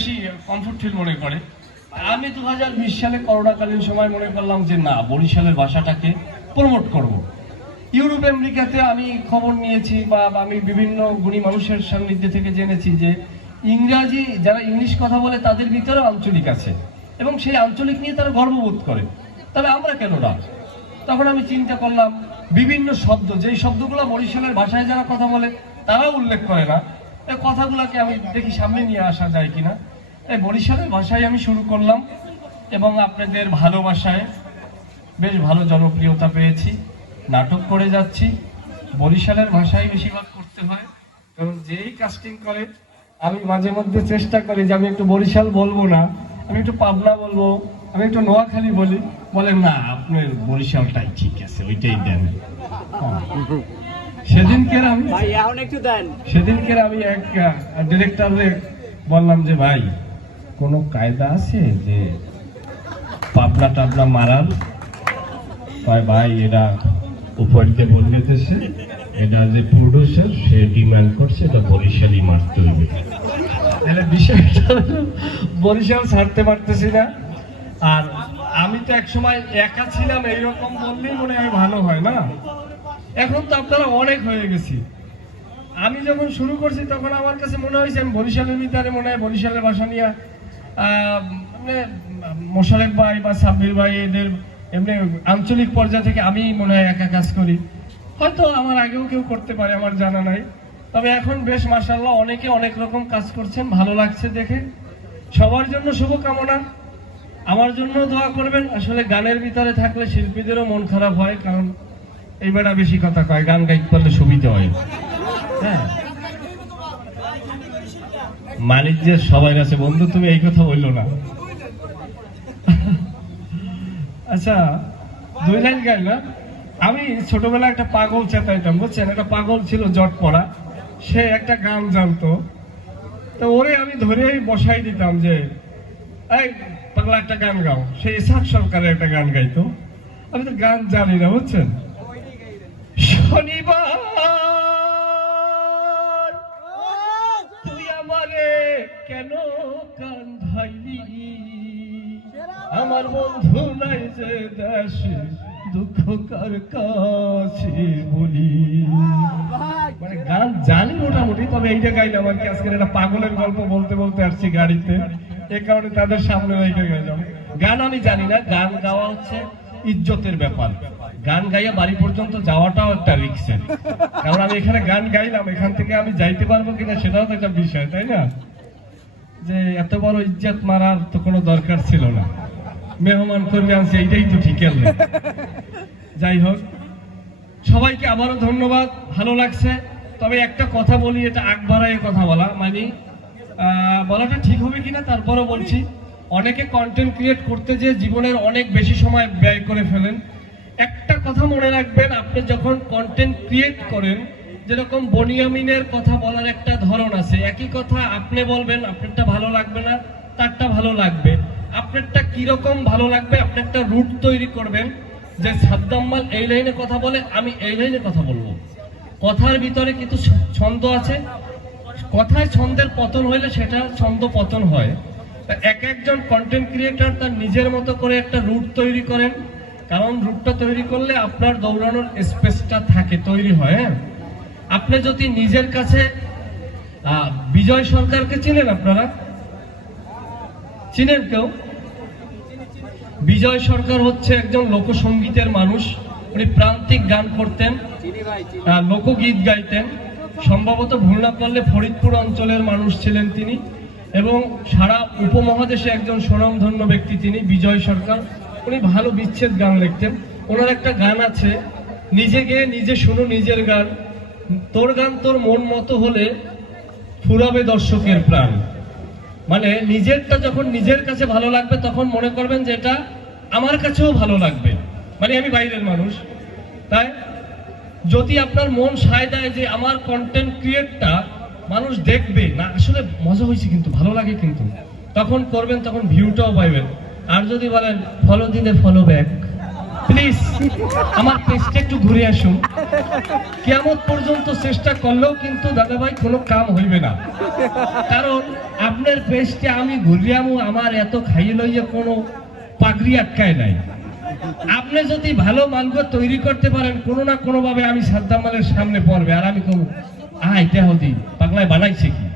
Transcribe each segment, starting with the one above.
বেশি comfort feel মনে করে। আমি দু হাজার বিশ সালে করোনাকালীন সময় মনে করলাম যে না, বরিশালের ভাষাটাকে প্রমোট করব। ইউরোপ, আমেরিকাতে আমি খবর নিয়েছি বা আমি বিভিন্ন গুণী মানুষের সান্নিধ্য থেকে জেনেছি যে ইংরাজি, যারা ইংলিশ কথা বলে তাদের ভিতরেও আঞ্চলিক আছে এবং সেই আঞ্চলিক নিয়ে তারা গর্ববোধ করে। তবে আমরা কেন না? তখন আমি চিন্তা করলাম, বিভিন্ন শব্দ, যেই শব্দগুলো বরিশালের ভাষায় যারা কথা বলে, তারাও উল্লেখ করে না। কথাগুলোকে আমি দেখি সামনে নিয়ে আসা যায় কিনা। এই বরিশালের ভাষায় আমি শুরু করলাম এবং আপনাদের ভালোবাসায় বেশ ভালো জনপ্রিয়তা পেয়েছি নাটক করে যাচ্ছি। বরিশালের ভাষায় বেশিরভাগ করতে হয়। কারণ যেই কাস্টিং করে আমি মাঝে মধ্যে চেষ্টা করি যে আমি একটু বরিশাল বলব না আমি একটু পাবনা বলব আমি একটু নোয়াখালী বলি। বলেন না আপনার বরিশালটাই ঠিক আছে ওইটাই দেন। সেদিনকে আমি সেদিনকে আমি এক ডিরেক্টরে বললাম যে ভাই কোনো কায়দা আছে যে পাবনা টাবনা মারার? কয় ভাই, এরা উপর দিয়ে বলিতেছে এটা যে প্রডিউসার সে ডিমান্ড করছে, এটা বরিশালই মারতে হইবে। তাহলে বিষয়টা বরিশাল ছাড়তে পারতেছি না। আর আমি তো একসময় একা ছিলাম, এইরকম বললেই মনে হয় ভালো হয় না? এখন তো আপনারা অনেক হয়ে গেছি। আমি যখন শুরু করছি, তখন আমার কাছে মনে হয়েছে আমি বরিশালের ভিতরে মনে হয় বরিশালের বাসা নিয়ে মোশারেফ ভাই বা সাব্বির ভাই এদের এমনি আঞ্চলিক পর্যায় থেকে আমি মনে হয় একা কাজ করি। হয়তো আমার আগেও কেউ করতে পারে, আমার জানা নাই। তবে এখন বেশ মাসাল্লাহ অনেকে অনেক রকম কাজ করছেন, ভালো লাগছে দেখে। সবার জন্য শুভকামনা। আমার জন্য দোয়া করবেন। আসলে গানের ভিতরে থাকলে শিল্পীদেরও মন খারাপ হয়, কারণ এই বেটা বেশি কথা কয়, গান গাইতে পারলে সুবিধা হয়। হ্যাঁ। বাণিজ্যের সবাই আছে। বন্ধু, তুমি এই কথা বলল না। আচ্ছা দুই লাইন গাই না আমি ছোটবেলায় একটা পাগল চেতাইতাম, বুঝছেন? একটা পাগল ছিল জট পড়া। সে একটা গান জানতো। তো ওরে আমি ধরেই বসাই দিতাম যে, এই, পাগলা একটা গান গাও। সে ইসাক সরকারের একটা গান গাইতো। আমি তো গান জানি না, বুঝছেন? শনিবার কেন কান্ধাইলি আমার বন্ধু নাই যে দেশে দুঃখ কার কাছে বলি? মানে গান জানি মোটামুটি তবে এইটা গাইলাম আর কি আজকের একটা পাগলের গল্প বলতে বলতে আসছি গাড়িতে। এ কারণে তাদের সামনে রেখে গেলাম। গান আমি জানি না গান গাওয়া হচ্ছে ইজ্জতের ব্যাপার। গান গাইয়া বাড়ি পর্যন্ত যাওয়াটাও একটা রিক্সের কারণ আমি এখানে গান গাইলাম এখান থেকে আমি যাইতে পারব কিনা সেটাও তো একটা বিষয় তাই না? যে এত বড় ইজ্জত মারার তো কোনো দরকার ছিল না। মেহমান করবে আনছি, এইটাই তো ঠিক আছে যাই হোক, সবাইকে আবারও ধন্যবাদ, ভালো লাগছে। তবে একটা কথা বলি, এটা আগ বাড়ায় কথা বলা মানে বলাটা ঠিক হবে কিনা তারপরও বলছি। অনেকে কন্টেন্ট ক্রিয়েট করতে যে জীবনের অনেক বেশি সময় ব্যয় করে ফেলেন। একটা কথা মনে রাখবেন, আপনি যখন কন্টেন্ট ক্রিয়েট করেন যেরকম বনিয়ামিনের কথা বলার একটা ধরন আছে, একই কথা আপনি বলবেন, আপনারটা ভালো লাগবে না, তারটা ভালো লাগবে। আপনারটা কীরকম ভালো লাগবে আপনি একটা রুট তৈরি করবেন, যে সাদ্দাম্মাল এই লাইনে কথা বলে, আমি এই লাইনে কথা বলব। কথার ভিতরে কিন্তু ছন্দ আছে। কথায় ছন্দের পতন হইলে সেটা ছন্দ পতন হয়। এক একজন কন্টেন্ট ক্রিয়েটর তার নিজের মতো করে একটা রুট তৈরি করেন। কারণ রুটটা তৈরি করলে আপনার দৌড়ানোর স্পেসটা থাকে, তৈরি হয় হ্যাঁ? আপনি যদি নিজের কাছে বিজয় সরকারকে চিনেন আপনারা? চিনেন কেউ? বিজয় সরকার হচ্ছে একজন লোকসঙ্গীতের মানুষ। উনি প্রান্তিক গান করতেন লোকগীত গাইতেন। সম্ভবত ভুল না করলে ফরিদপুর অঞ্চলের মানুষ ছিলেন তিনি। এবং সারা উপমহাদেশে একজন স্বনামধন্য ব্যক্তি তিনি, বিজয় সরকার। উনি ভালো বিচ্ছেদ গান লিখতেন। ওনার একটা গান আছে, নিজে গেয়ে নিজে শুনো নিজের গান। তোর গান তোর মন মতো হলে ফুরাবে দর্শকের প্রাণ। মানে নিজেরটা যখন নিজের কাছে ভালো লাগবে, তখন মনে করবেন যে এটা আমার কাছেও ভালো লাগবে। মানে আমি বাইরের মানুষ। তাই যদি আপনার মন সায় দেয় যে আমার কন্টেন্ট ক্রিয়েটটা মানুষ দেখবে, না, আসলে মজা হয়েছে কিন্তু, ভালো লাগে কিন্তু। তখন করবেন, তখন ভিউটাও পাইবেন। আর যদি বলেন, ফলো দিলে ফলো ব্যাক প্লিজ আমার পেজটা একটু ঘুরে আসুন। কেমন পর্যন্ত চেষ্টা করলেও কিন্তু দাদাভাই কোনো কাম হইবে না। কারণ আপনার পেজটা আমি ঘুরিয়ামু, আমার এত খাইয়ে লইয়া কোনো পাগড়ি আটকায় নাই। আপনি যদি ভালো মালগ তৈরি করতে পারেন, কোনো না কোনো ভাবে আমি সাদ্দাম মালের সামনে পড়বে। আর আমি কোনো আহ, এটা হদি পাগলায় বানাইছে কি?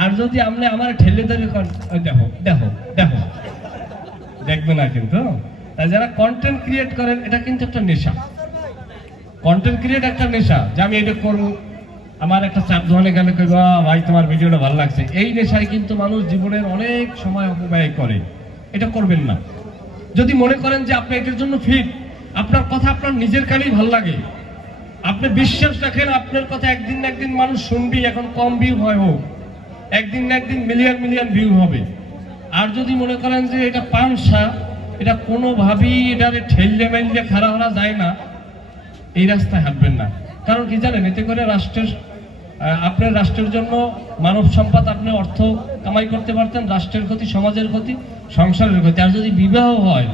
আর যদি আপনি আমার ঠেলে ধরে দেখো দেখো দেখো। দেখবে না কিন্তু? তাই যারা কন্টেন্ট ক্রিয়েট করেন এটা কিন্তু একটা নেশা। কন্টেন্ট ক্রিয়েট একটা নেশা যে আমি এটা করব। আমার একটা চাপ ধরনে গেলে কই "বাহ, ভাই তোমার ভিডিওটা ভালো লাগছে। এই নেশায় কিন্তু মানুষ জীবনের অনেক সময় অপব্যয় করে। এটা করবেন না। যদি মনে করেন যে আপনি এটার জন্য ফিট আপনার কথা আপনার নিজের কানেই ভালো লাগে। আপনি বিশ্বাস রাখেন আপনার কথা একদিন না একদিন মানুষ শুনবি এখন কম ভিউ হয় হোক একদিন না একদিন মিলিয়ন মিলিয়ন ভিউ হবে। আর যদি মনে করেন যে এটা পানসা এটা কোনোভাবেই এটারে ঠেললে মেললে খাড়া হওয়া যায় না। এই রাস্তায় হাঁটবেন না। কারণ কি জানেন, এতে করে রাষ্ট্রের আপনার রাষ্ট্রের জন্য মানব সম্পদ, আপনি অর্থ কামাই করতে পারতেন, রাষ্ট্রের ক্ষতি, সমাজের ক্ষতি, সংসারের ক্ষতি। আর যদি বিবাহ হয়,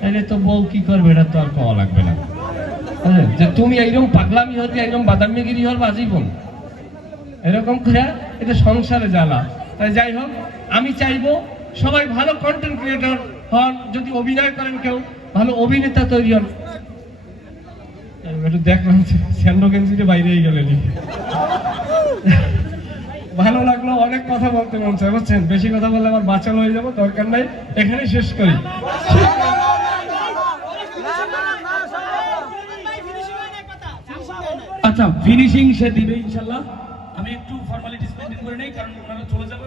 তাহলে তো বউ কি করবে, এটা তো আর কওয়া লাগবে না। বুঝলেন? যে তুমি এইরকম পাগলামি হরবি এইরকম বাদামিগিরি হরবা জীবন এরকম করে এটা সংসারে জ্বালা। তাই যাই হোক, আমি চাইব সবাই ভালো কন্টেন্ট ক্রিয়েটর হন যদি অভিনয় করেন কেউ ভালো অভিনেতা তৈরি হন। একটু দেখলাম স্যান্ডো গেঞ্জিতে বাইরেই গেলেন ভালো লাগল, অনেক কথা বলতে মন চায়, বুঝছেন? বেশি কথা বললে আমার বাঁচানো হয়ে যাব, দরকার নাই। এখানেই শেষ করি। আচ্ছা ফিনিশিং সে দিবে, ইনশাল্লাহ। আমি একটু ফর্মালিটিস মেনটেন করে নেই, কারণ ওনারা চলে যাবে।